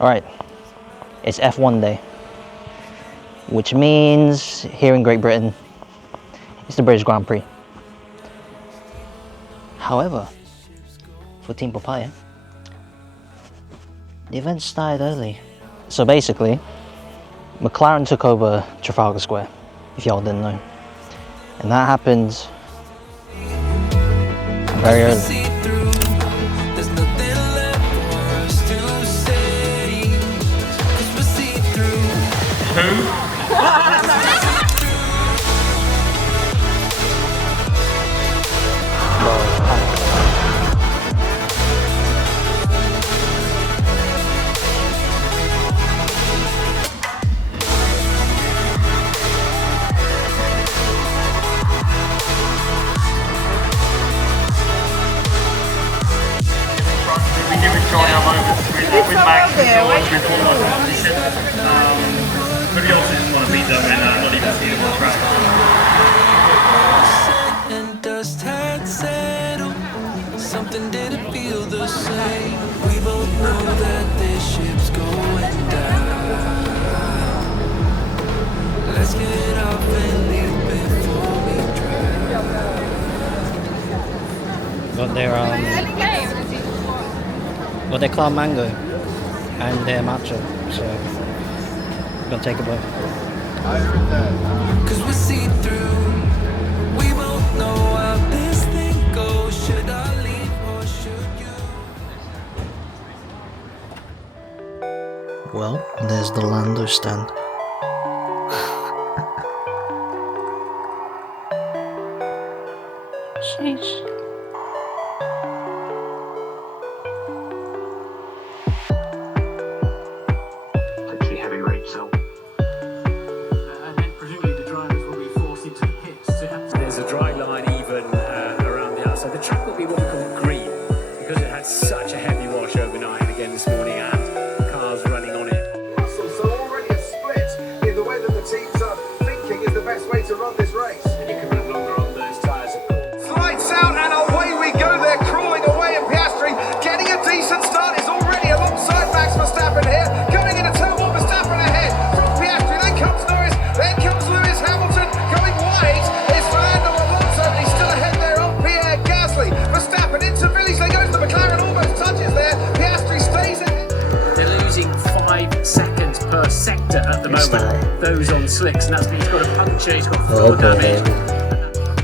Alright, it's F1 day, which means here in Great Britain, it's the British Grand Prix. However, for Team Papaya, the event started early. So basically, McLaren took over Trafalgar Square, if y'all didn't know. And that happened very early. Nobody else didn't want to beat them and not even see them on track. And dust had settled. Something didn't feel the same. We both know that this ship's going down. Let's get off and leave before we drown. Got their cloud mango and their matcha, so I'm gonna take a bite. Cause we see through. We both know how this thing goes. Should I leave or should you? Well, there's the Lando stand. Sheesh. There's a dry line even around the outside. The track will be what we call green because it had such a heavy wash overnight and again this morning, and cars running on it. So already a split in the way that the teams are thinking is the best way to run this race. And you can run longer on those tyres, of course. Lights out and away we go. They're crawling away, and Piastri getting a decent start. Is already alongside Max Verstappen here. Coming into turn one, Verstappen ahead from Piastri. Then comes Norris. Then comes Lewis Hamilton going wide. It's Fernando Alonso. He's still ahead there on Pierre Gasly. Verstappen into Village. There goes the McLaren. Almost touches there. Piastri stays in. They're losing 5 seconds per sector at the moment. Those on slicks, and that's means he's got a puncture. He's got full damage.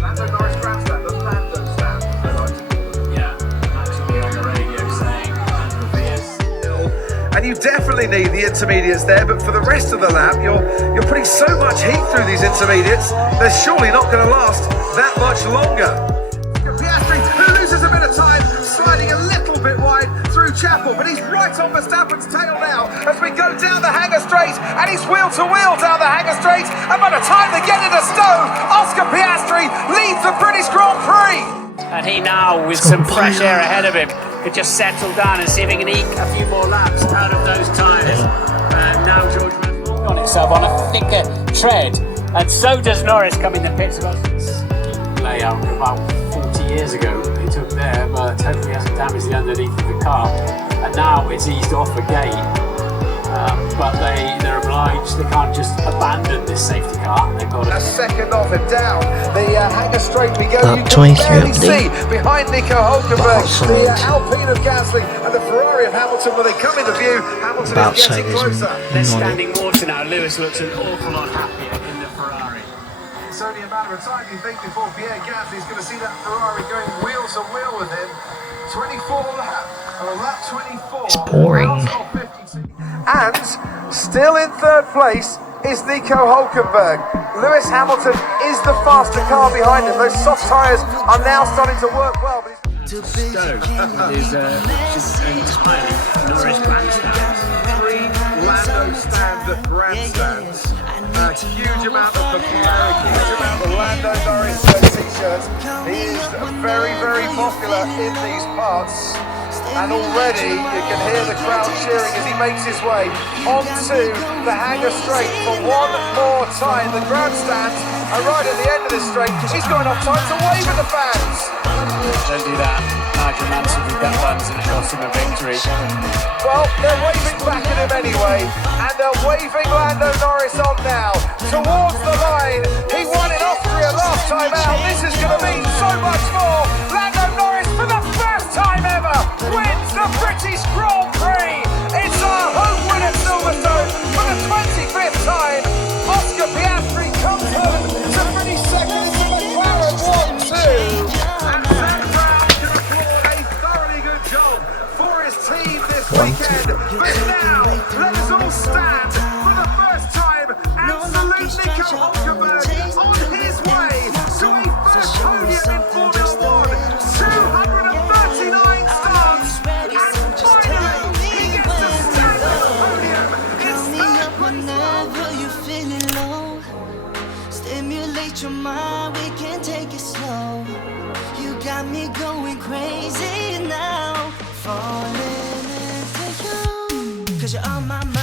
Lando Norris grandstand, the Lando stand. I like to call them. Yeah, Max will be on the radio saying And you definitely need the intermediates there, but for the rest of the lap, you're putting so much heat through these intermediates, they're surely not going to last that much longer. Piastri, who loses a bit of time, sliding a little bit wide through Chapel, but he's right on Verstappen's tail now as we go down the Hangar Straight, and he's wheel to wheel down the Hangar Straight, and by the time they get into Stowe, Oscar Piastri leads the British Grand Prix. and he now, with some fresh air ahead of him, could just settle down and see if he can eke a few more laps out of those tyres. And now George Russell on itself on a thicker tread, and so does Norris coming to pits. Layout about 40 years ago he took there, but hopefully hasn't damaged the underneath of the car, and now it's eased off again. But they're obliged, they can't just abandon this safety car. They've got a second off and down the Hangar Straight we go. You can 23 barely update. see behind Nico Hulkenberg the Alpine of Gasly and the Ferrari of Hamilton. When they come into view, Hamilton is getting closer. They're standing water now. Lewis looks an awful lot happier in the Ferrari. It's only a matter of time, you think, before Pierre Gasly is going to see that Ferrari going wheel to wheel with him. 24 lap, or lap 24. It's boring. And still in third place is Nico Hulkenberg. Lewis Hamilton is the faster car behind him. Those soft tyres are now starting to work well. But Stowe is entirely Norris grandstand. 3 Lando stands at grandstands. A huge amount of the a huge amount of Lando Norris t-shirts. He is very, very popular in these parts. And already you can hear the crowd cheering as he makes his way onto the Hangar Straight for one more time. The grandstands are right at the end of the straight. He's got enough time to wave at the fans. Don't do that. Nigel Mansell did that once and it cost cost him a victory. Well, they're waving back at him anyway, and they're waving Lando Norris on now towards the line. He won in Austria last time out. This is going to mean so much more. Lando Norris, for the first time ever, wins the British Grand Prix. It's our home win at Silverstone for the 25th time. Oscar Piastri comes home to finish second in the McLaren 1-2. And Sam Brown can applaud a thoroughly good job for his team this weekend. But now, let us all stand for the first time and salute Nico Hulkenberg on his way to a first podium in Formula 1. 239 starts, and finally he gets to stand on the podium. It's third place. Whenever you're feeling low, stimulate your mind, we can take it slow. You got me going crazy now, falling into you, 'cause you're on my mind.